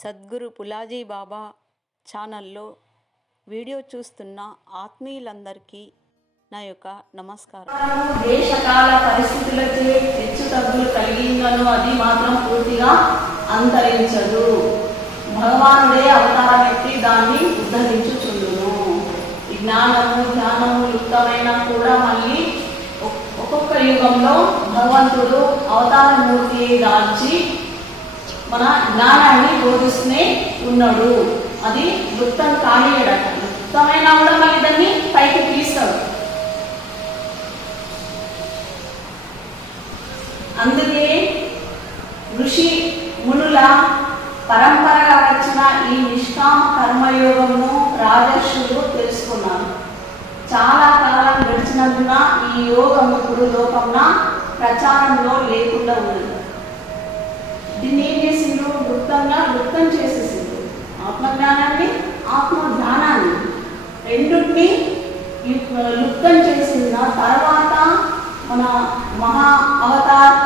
సద్గురు పులాజీ బాబా ఛానల్లో వీడియో చూస్తున్న ఆత్మీయులందరికీ నా యొక్క నమస్కారం. దేశకాల పరిస్థితులకి హెచ్చు తగ్గులు కలిగిందనో అది మాత్రం పూర్తిగా అంతరించదు. భగవానుడే అవతారం ఎత్తి దాన్ని ఉద్ధరించుచుండును. జ్ఞానము ధ్యానము యుక్తమైనా కూడా మళ్ళీ ఒక్కొక్క యుగంలో భగవంతుడు అవతారమూర్తి దాల్చి మన జ్ఞానాన్ని బోధిస్తూనే ఉన్నాడు. అది వృత్తం కానియడట వృత్తమైనా కూడా మళ్ళీ దాన్ని పైకి తీస్తాడు అందుకే ఋషి మునుల పరంపరగా వచ్చిన ఈ నిష్కామ కర్మయోగమును రాజర్షులు తెలుసుకున్నారు. చాలా కాలం గడిచినందున ఈ యోగము ఇప్పుడు లోకంన ప్రచారంలో లేకుండా ఉన్నది. దీన్ని క్లుప్తంగా చేసిండ్రు చేసేసింది. ఆత్మజ్ఞానాన్ని ఆత్మ ధ్యానాన్ని రెండుటిని లుప్తం చేసిన తర్వాత మన మహా అవతార్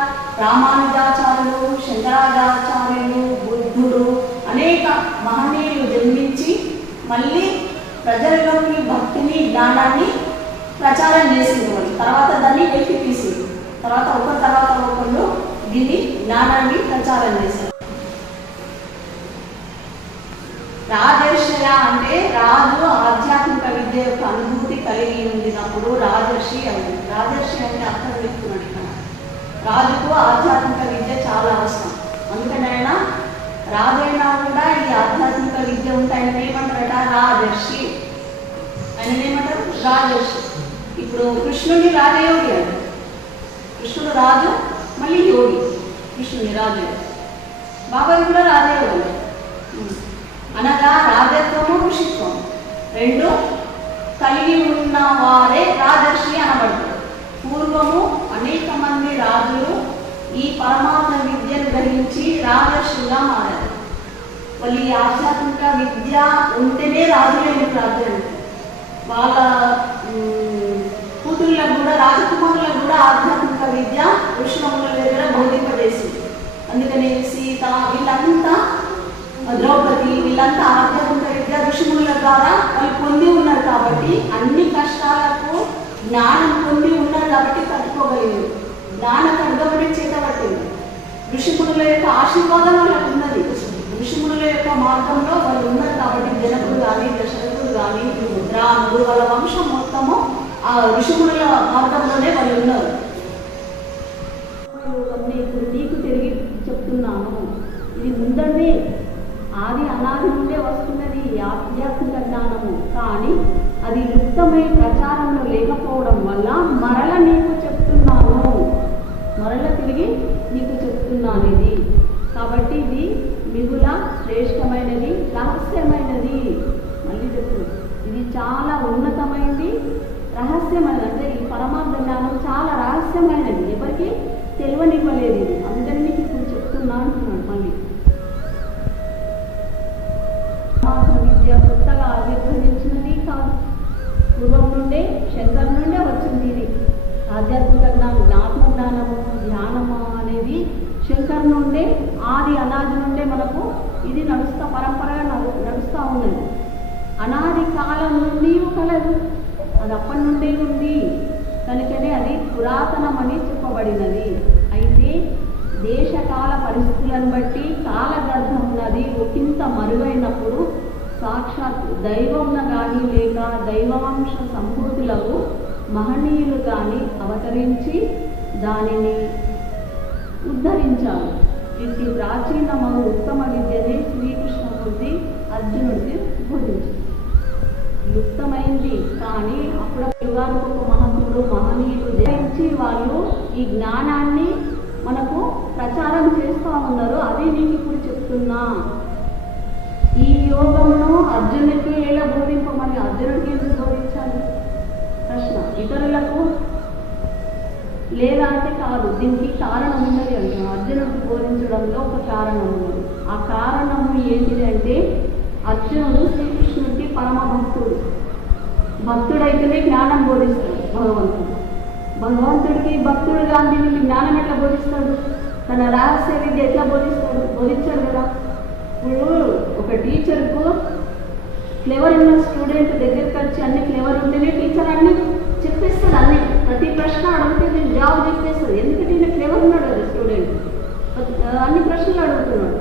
రామానుజాచార్యులు శంకరాచార్యులు బుద్ధుడు అనేక మహనీయులు జన్మించి మళ్ళీ ప్రజలలోని భక్తిని జ్ఞానాన్ని ప్రచారం చేసింది వాళ్ళు. తర్వాత దాన్ని వెలికి తీసింది తర్వాత ఒక తర్వాత ఒకళ్ళు దీన్ని జ్ఞానాన్ని ప్రచారం చేశారు. రాజర్షయ అంటే రాజు ఆధ్యాత్మిక విద్య యొక్క అనుభూతి కలిగి ఉండినప్పుడు రాజర్షి అవుతుంది రాజర్షి అంటే అర్థం చెప్తున్నట్టు రాజుకు ఆధ్యాత్మిక విద్య చాలా అవసరం. అందుకని ఆయన రాజైనా కూడా ఈ ఆధ్యాత్మిక విద్య ఉంటే ఆయన ఏమంటారట? రాజర్షి. ఆయన ఏమంటారు? రాజర్షి. ఇప్పుడు కృష్ణుని రాజయోగి అంటారు కృష్ణుడు రాజు మళ్ళీ యోగి. కృష్ణుని రాజయోగి. బాబాయ్ కూడా రాజయోగి. అనగా రాజత్వము ఋషిత్వము. రెండు కలిగి ఉన్న వారే రాజర్షి అనబడతారు. పూర్వము అనేక మంది రాజులు ఈ పరమాత్మ విద్యను గ్రహించి రాజర్షులుగా మారారు. వాళ్ళు ఈ ఆధ్యాత్మిక విద్య ఉంటేనే రాజులేని ప్రార్థన వాళ్ళ కూతుళ్ళకు కూడా రాజకుమారులకు కూడా ఆధ్యాత్మిక విద్య ఋషులముల దగ్గర బోధింపజేసింది. అందుకని సీత వీళ్ళంతా ద్రౌపది వీళ్ళంతా ఆధ్యాత్మిక విద్యా ఋషిముల ద్వారా వాళ్ళు పొంది ఉన్నారు కాబట్టి అన్ని కష్టాలకు జ్ఞానం పొంది ఉన్నారు కాబట్టి తట్టుకోగలిగారు. జ్ఞాన ఖడ్గమని చేతబట్టింది. ఋషిమునుల యొక్క ఆశీర్వాదం వాళ్ళకు ఉన్నది. ఋషిమునుల యొక్క మార్గంలో వాళ్ళు ఉన్నారు కాబట్టి జనకుడు కానీ దశరథుడు కానీ రాముడు వాళ్ళ వంశం మొత్తము ఆ ఋషిమునుల మార్గంలో వాళ్ళు ఉన్నారు యోగంని ఇప్పుడు నీకు తిరిగి చెప్తున్నాను ఇది ముందరే ఆది అనాది నుండే వస్తున్నది ఈ ఆధ్యాత్మిక జ్ఞానము కానీ అది లుప్తమై ప్రచారంలో లేకపోవడం వల్ల మరల నీకు చెప్తున్నాను మరల తిరిగి నీకు చెప్తున్నాను ఇది కాబట్టి ఇది మిగుల శ్రేష్టమైనది రహస్యమైనది మళ్ళీ చెప్పు ఇది చాలా ఉన్నతమైనది రహస్యమైనది అంటే ఈ పరమార్థ జ్ఞానం చాలా రహస్యమైనది. ఎవరికి తెలియనివ్వలేదు. ఇది అందుకని ఇప్పుడు చెప్తున్నా అంటున్నాడు మళ్ళీ. విద్య కొత్తగా ఆవిర్భవించినది కాదు. పూర్వం నుండే శంకర్ నుండే వచ్చింది ఇది. ఆధ్యాత్మిక జ్ఞానం ఆత్మ జ్ఞానము ధ్యానము అనేది శంకర్ నుండే ఆది అనాది నుండే మనకు ఇది నడుస్తా పరంపరగా నడుస్తూ ఉన్నది. అనాది కాలం నుండి కలదు అది అప్పటి నుండే ఉంది. కనుకనే అది పురాతనమని చెప్పబడినది. అయితే దేశకాల పరిస్థితులను బట్టి కాలగర్భం ఉన్నది. ఒకంత మరుగైనప్పుడు సాక్షాత్ దైవంన కానీ లేక దైవాంశ సంపూర్తులకు మహనీయులు కానీ అవతరించి దానిని ఉద్ధరించారు. ఇది ప్రాచీనమైన ఉత్తమ విద్యని శ్రీకృష్ణమూర్తి అర్జునుడికి బోధించారు. లుప్తమైంది. కానీ అప్పుడు యుగానికి ఒక మహత్తుడు మహనీయుడు జయించి వాళ్ళు ఈ జ్ఞానాన్ని మనకు ప్రచారం చేస్తూ ఉన్నారు. అదే నీకు ఇప్పుడు చెప్తున్నా. ఈ యోగంలో అర్జునుడికి ఎలా బోధింపమని అర్జునుడికి ఎందుకు బోధించాలి? ప్రశ్న. ఇతరులకు లేదా అంటే కాదు దీనికి కారణం ఉన్నది అంటున్నాను అర్జునుడికి బోధించడంలో ఒక కారణం ఉన్నది ఆ కారణము ఏంటిది అంటే అర్జునుడు భక్తుడైతేనే జ్ఞానం బోధిస్తాడు భగవంతుడు. భగవంతుడికి భక్తుడు గాంధీని జ్ఞానం ఎట్లా బోధిస్తాడు? తన రహస్య విద్య ఎట్లా బోధిస్తాడు? బోధించాడు కదా. ఇప్పుడు ఒక టీచర్కు ఫ్లేవర్ ఉన్న స్టూడెంట్ దగ్గరికి వచ్చి అన్ని ఫ్లేవర్ ఉంటేనే టీచర్ అన్ని చెప్పేస్తుంది అన్ని. ప్రతి ప్రశ్న అడిగితే నేను జవాబు చెప్పేస్తుంది ఎందుకంటే నేను ఫ్లేవర్ ఉన్నాడు కదా స్టూడెంట్ అన్ని ప్రశ్నలు అడుగుతున్నాడు.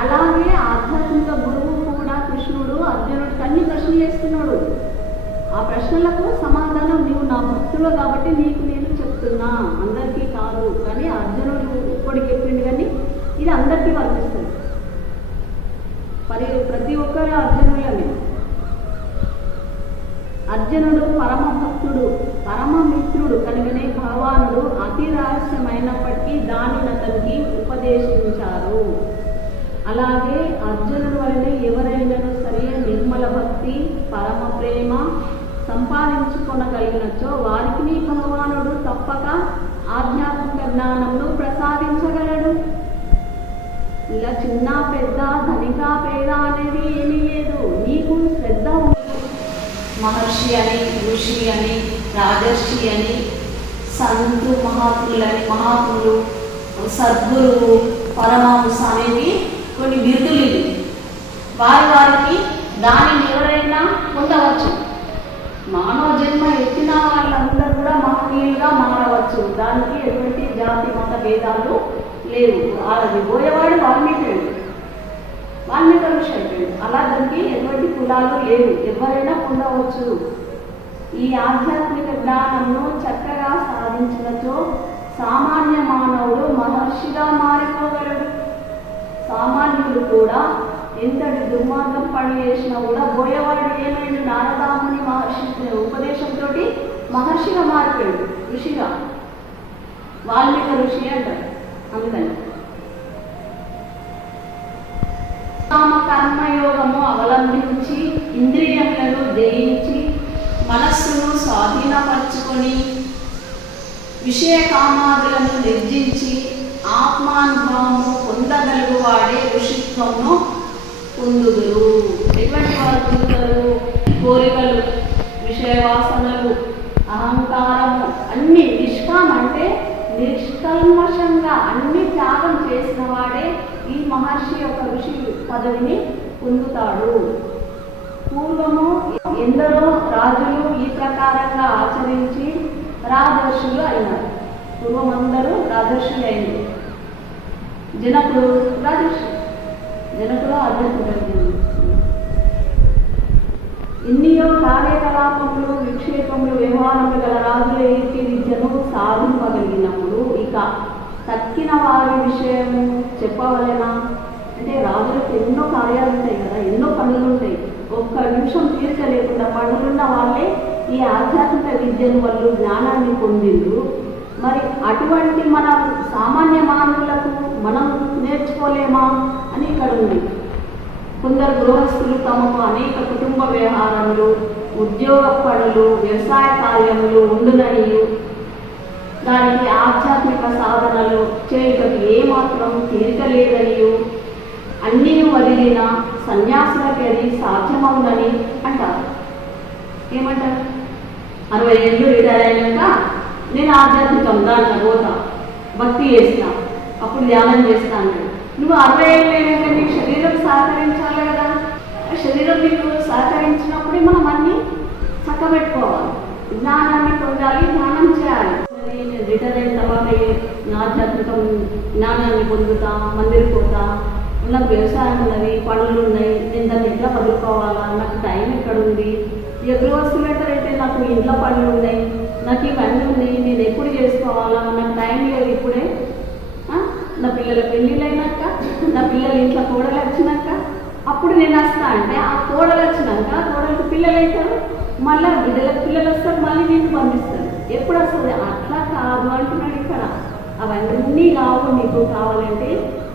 అలాగే ఆధ్యాత్మిక గురువు కూడా కృష్ణుడు అర్జునుడికి అన్ని ప్రశ్నలు వేస్తున్నాడు. ఆ ప్రశ్నలకు సమాధానం నీవు నా భక్తులు కాబట్టి నీకు నేను చెప్తున్నా. అందరికీ కాదు. కానీ అర్జునుడు ఇప్పటికి చెప్పిండు కానీ ఇది అందరికీ వర్తిస్తుంది. మరి ప్రతి ఒక్కరు అర్జునులనే. అర్జునుడు పరమ భక్తుడు పరమ మిత్రుడు కనుకనే భగవానుడు అతి రహస్యమైనప్పటికీ దానిని అతనికి ఉపదేశించారు. అలాగే అర్జునుడు వలన ఎవరైనా సరే నిర్మల భక్తి పరమ ప్రేమ సంపాదించుకొనగలిగినచో వారికి భగవానుడు తప్పక ఆధ్యాత్మిక జ్ఞానంను ప్రసాదించగలడు. ఇలా చిన్న పెద్ద ధనిక పేద అనేది ఏమీ లేదు. నీకు శ్రద్ధ మహర్షి అని ఋషి అని రాజర్షి అని సంతు మహాత్ములని మహాత్ములు సద్గురువు పరమహంస అనేది కొన్ని బిరుదులు ఇవి. వారి వారికి దానిని మానవ జన్మ ఎత్తిన వాళ్ళందరూ కూడా మహనీయులుగా మారవచ్చు. దానికి ఎటువంటి జాతి మత భేదాలు లేవు. అది పోయేవాడు వాల్మీకుడు వాల్మీకి ఋషి అలా దానికి ఎటువంటి కులాలు లేవు. ఎవరైనా పొందవచ్చు. ఈ ఆధ్యాత్మిక జ్ఞానంను చక్కగా సాధించినచో సామాన్య మానవుడు మహర్షిగా మారిపోగలడు. సామాన్యుడు కూడా ఎంతటి దుర్మార్గం పని చేసినా కూడా పోయేవాడు ఏమైంది నారదాముని మహర్షి ఉపదేశంతో మహర్షిగా మారిపోయాడు. ఋషిగా. వాల్మీకి ఋషి అంటారు. అందుకని. కామ కర్మయోగము అవలంబించి ఇంద్రియములను జయించి మనస్సును స్వాధీనపరచుకొని విషయ కామాదులను నిర్జించి ఆత్మానుభవము పొందగలుగువాడే ఋషిత్వమును పొందుదురు. ఎటువంటి వారు పొందుతారు? కోరికలు విషయవాసనలు అహంకారము అన్ని నిష్కాం అంటే నిష్కల్మషంగా అన్ని త్యాగం చేసిన వాడే ఈ మహర్షి యొక్క ఋషి పదవిని పొందుతాడు. పూర్వము ఎందరో రాజులు ఈ ప్రకారంగా ఆచరించి రాజర్షులు అయినారు. పూర్వం అందరూ రాజర్షులు అయింది జనకుడు రాజర్షి ఇన్నియో కార్యకలాపములు విక్షేపములు వ్యవహారములు గల రాజుల ఏ విద్యను సాధింపగలిగినప్పుడు ఇక తక్కిన వారి విషయము చెప్పవలెనా? అంటే రాజులకు ఎన్నో కార్యాలు ఉంటాయి కదా ఎన్నో పనులు ఉంటాయి ఒక్క నిమిషం తీరిక లేకుండా పనులున్న వాళ్ళే ఈ ఆధ్యాత్మిక విద్యను వాళ్ళు జ్ఞానాన్ని పొందిండ్రు. మరి అటువంటి మన సామాన్య మానవులకు మనం నేర్చుకోలేమా అని ఇక్కడ ఉంది. కొందరు గృహస్థులు తమకు అనేక కుటుంబ వ్యవహారములు ఉద్యోగ పనులు వ్యవసాయ కార్యములు ఉండుననియు దానికి ఆధ్యాత్మిక సాధనలు చేయుటకు ఏమాత్రం తీరిక లేదనియు అన్నీ వదిలిన సన్యాసులకి అది సాధ్యమవునని అంటారు. ఏమంటారు? అరవై ఏళ్ళు రిటైర్ అయినాక నేను ఆధ్యాత్మికం దాంట్లో పోతా భక్తి చేస్తా అప్పుడు ధ్యానం చేస్తాను నువ్వు అరవై ఏళ్ళు అయినాక నీ శరీరం సహకరించాలి శరీరం మీకు సహకరించినప్పుడే మనం అన్ని చక్కబెట్టుకోవాలి. జ్ఞానాన్ని పొందాలి ధ్యానం చేయాలి. నేను రిటైర్ అయిన తర్వాత నా ఆధ్యాత్మికం జ్ఞానాన్ని పొందుతా మందిరికి పోతా నాకు వ్యవసాయం ఉన్నది పనులు ఉన్నాయి నేను దాన్ని ఎట్లా వదులుకోవాలా? నాకు టైం ఎక్కడ ఉంది ఇక గృహస్థులైతే అయితే నాకు ఇంట్లో పనులు ఉన్నాయి నాకు ఇవన్నీ ఉన్నాయి నేను ఎప్పుడు చేసుకోవాలా? నాకు టైం లేదు ఇప్పుడే. నా పిల్లల పెళ్ళిళ్ళైనాక నా పిల్లల ఇంట్లో కూడా అప్పుడు నేను వస్తా అంటే ఆ కోడలు వచ్చినాక కోడలకు పిల్లలు అవుతారు. మళ్ళీ బిడ్డలకు పిల్లలు వస్తారు మళ్ళీ నేను పంపిస్తాను ఎప్పుడు వస్తుంది? అట్లా కాదు అంటున్నాడు ఇక్కడ. అవన్నీ కావు నీకు కావాలంటే.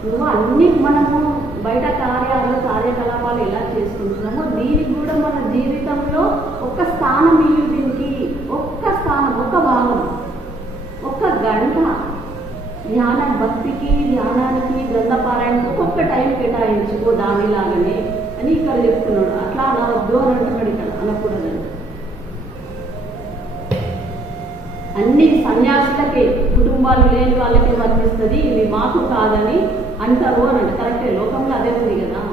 నువ్వు అన్ని మనము బయట కార్యాలు కార్యకలాపాలు ఎలా చేసుకుంటున్నామో దీనికి కూడా మన జీవితంలో ఒక్క స్థానం ఇల్లు దీనికి. ఒక ధ్యాన భక్తికి ధ్యానానికి గ్రంథ పారాయణకి ఒక్కొక్క టైం కేటాయించుకో దానిలాగానే అని ఇక్కడ చెప్తున్నాడు. అట్లా అనవద్దు అని అంటున్నాడు ఇక్కడ అనకూడదండి. అన్ని సన్యాసులకే కుటుంబాలు లేని వాళ్ళకే వర్తిస్తుంది ఇవి మాకు కాదని అంటారు అని అంటే కరెక్టే లోకంలో అదే ఉంది కదా.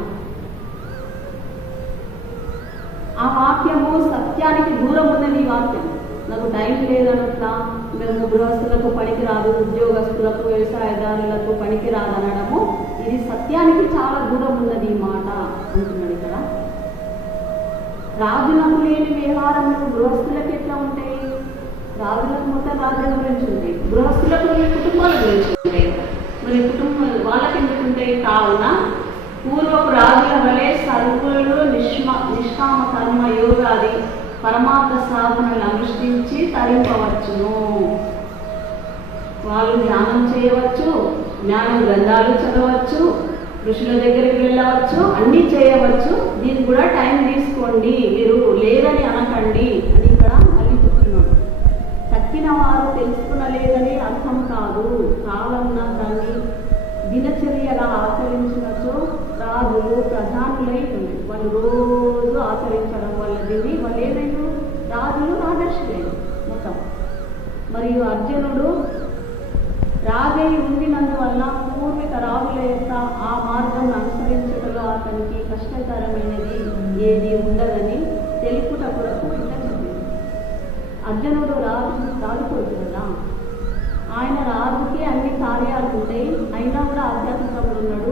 ఆ వాక్యము సత్యానికి దూరం ఉందని ఈ వాక్యం. నాకు టైం లేదనట్లా మేము గృహస్థులకు పనికి రాదు ఉద్యోగస్తులకు వ్యవసాయదారులకు పనికిరాదు అనడము ఇది సత్యానికి చాలా దూరం ఉన్నది ఈ మాట అంటున్నాడు ఇక్కడ. రాజులకు లేని వ్యవహారములు గృహస్థులకు ఎట్లా ఉంటాయి? రాజులకు మొత్తం రాజుల గురించి ఉంటాయి గృహస్థులకు మీ కుటుంబాల గురించి ఉంటాయి మరి కుటుంబాలు వాళ్ళకి ఎందుకు ఉంటాయి? కావున పూర్వపు రాజుల వలె సర్వులు నిష్మ నిష్కామ కర్మ యోగాది పరమార్థ సాధనలు అనుష్ఠించి తరింపవచ్చును. వాళ్ళు ధ్యానం చేయవచ్చు జ్ఞాన గ్రంథాలు చదవచ్చు ఋషుల దగ్గరికి వెళ్ళవచ్చు అన్నీ చేయవచ్చు. దీనికి కూడా టైం తీసుకోండి మీరు లేదని అనకండి అని ఇక్కడ మళ్ళీ చెప్తున్నాడు తక్కిన వారు తెలుసుకునలేదని అర్థం కాదు. కాలమున దాన్ని దినచర్యగా ఆచరించినచో రాజులు ప్రధానులై ఉంది. వాళ్ళు రోజు ఆచరించడం వల్ల దీన్ని వాళ్ళు ఏమైనా రాజులు రాజర్షులైన మొత్తం మరియు అర్జునుడు రాజై ఉండినందువల్ల పూర్విక రాజుల యొక్క ఆ మార్గం అనుసరించటంలో అతనికి కష్టతరమైనది ఏది ఉండదని తెలుపుట కొరకు ఇట్లా చెప్పింది అర్జునుడు రాజు రాజుకోవచ్చు కదా? ఆయన రాజుకి అన్ని కార్యాలు ఉంటాయి. అయినా కూడా ఆధ్యాత్మికంలో ఉన్నాడు.